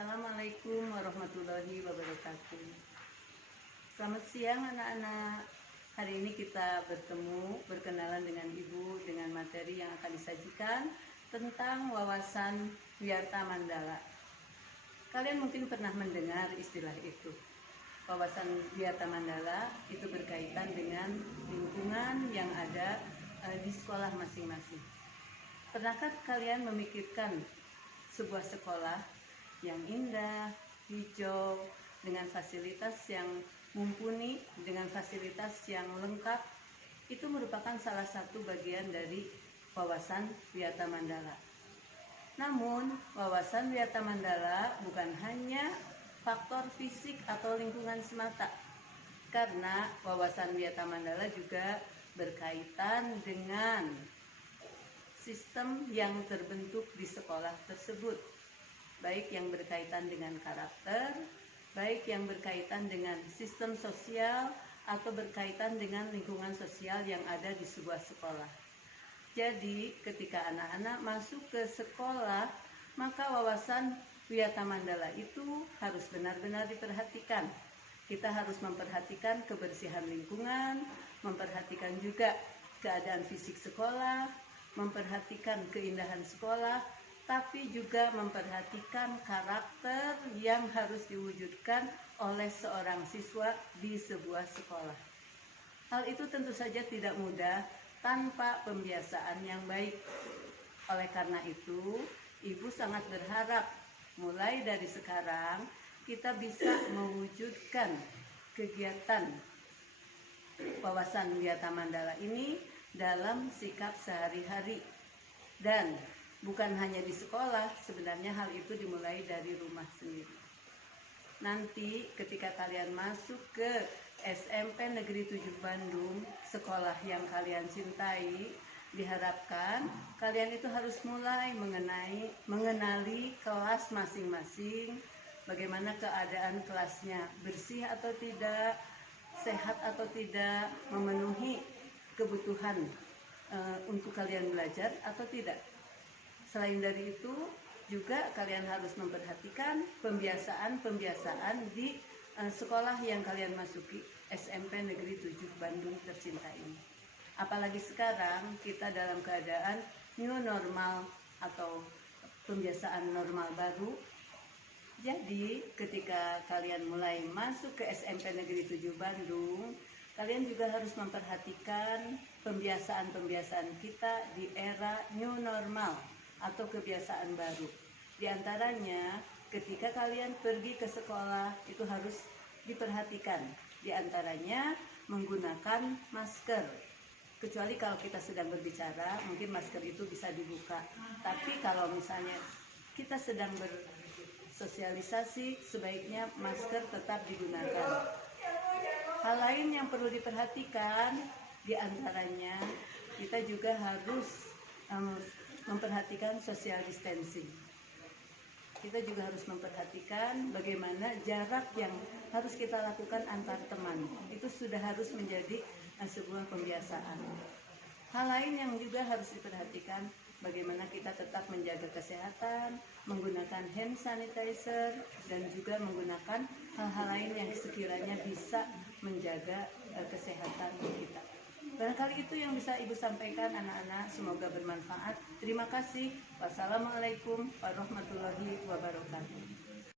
Assalamualaikum warahmatullahi wabarakatuh. Selamat siang anak-anak. Hari ini kita berkenalan dengan Ibu dengan materi yang akan disajikan tentang wawasan Wiyata Mandala. Kalian mungkin pernah mendengar istilah itu. Wawasan Wiyata Mandala itu berkaitan dengan lingkungan yang ada di sekolah masing-masing. Pernahkah kalian memikirkan sebuah sekolah yang indah, hijau, dengan fasilitas yang mumpuni, dengan fasilitas yang lengkap, itu merupakan salah satu bagian dari wawasan Wiyata Mandala. Namun, wawasan Wiyata Mandala bukan hanya faktor fisik atau lingkungan semata, karena wawasan Wiyata Mandala juga berkaitan dengan sistem yang terbentuk di sekolah tersebut, baik yang berkaitan dengan karakter, baik yang berkaitan dengan sistem sosial, atau berkaitan dengan lingkungan sosial yang ada di sebuah sekolah. Jadi, ketika anak-anak masuk ke sekolah, maka wawasan Wiyata Mandala itu harus benar-benar diperhatikan. Kita harus memperhatikan kebersihan lingkungan, memperhatikan juga keadaan fisik sekolah, memperhatikan keindahan sekolah, tapi juga memperhatikan karakter yang harus diwujudkan oleh seorang siswa di sebuah sekolah. Hal itu tentu saja tidak mudah tanpa pembiasaan yang baik. Oleh karena itu, Ibu sangat berharap mulai dari sekarang kita bisa mewujudkan kegiatan wawasan Wiyata Mandala ini dalam sikap sehari-hari. Dan bukan hanya di sekolah, sebenarnya hal itu dimulai dari rumah sendiri. Nanti ketika kalian masuk ke SMP Negeri 7 Bandung, sekolah yang kalian cintai, diharapkan kalian itu harus mulai mengenali kelas masing-masing, bagaimana keadaan kelasnya, bersih atau tidak, sehat atau tidak, memenuhi kebutuhan untuk kalian belajar atau tidak. Selain dari itu, juga kalian harus memperhatikan pembiasaan di sekolah yang kalian masuki, SMP Negeri 7 Bandung tercinta ini. Apalagi sekarang kita dalam keadaan new normal atau pembiasaan normal baru. Jadi ketika kalian mulai masuk ke SMP Negeri 7 Bandung, kalian juga harus memperhatikan pembiasaan-pembiasaan kita di era new normal atau kebiasaan baru. Di antaranya, ketika kalian pergi ke sekolah itu harus diperhatikan. Di antaranya menggunakan masker. Kecuali kalau kita sedang berbicara, mungkin masker itu bisa dibuka. Tapi kalau misalnya kita sedang bersosialisasi, sebaiknya masker tetap digunakan. Hal lain yang perlu diperhatikan, di antaranya kita juga harus memperhatikan social distancing. Kita juga harus memperhatikan bagaimana jarak yang harus kita lakukan antar teman. Itu sudah harus menjadi sebuah pembiasaan. Hal lain yang juga harus diperhatikan, bagaimana kita tetap menjaga kesehatan, menggunakan hand sanitizer, dan juga menggunakan hal-hal lain yang sekiranya bisa menjaga kesehatan kita. Barangkali itu yang bisa Ibu sampaikan anak-anak, semoga bermanfaat. Terima kasih. Wassalamualaikum warahmatullahi wabarakatuh.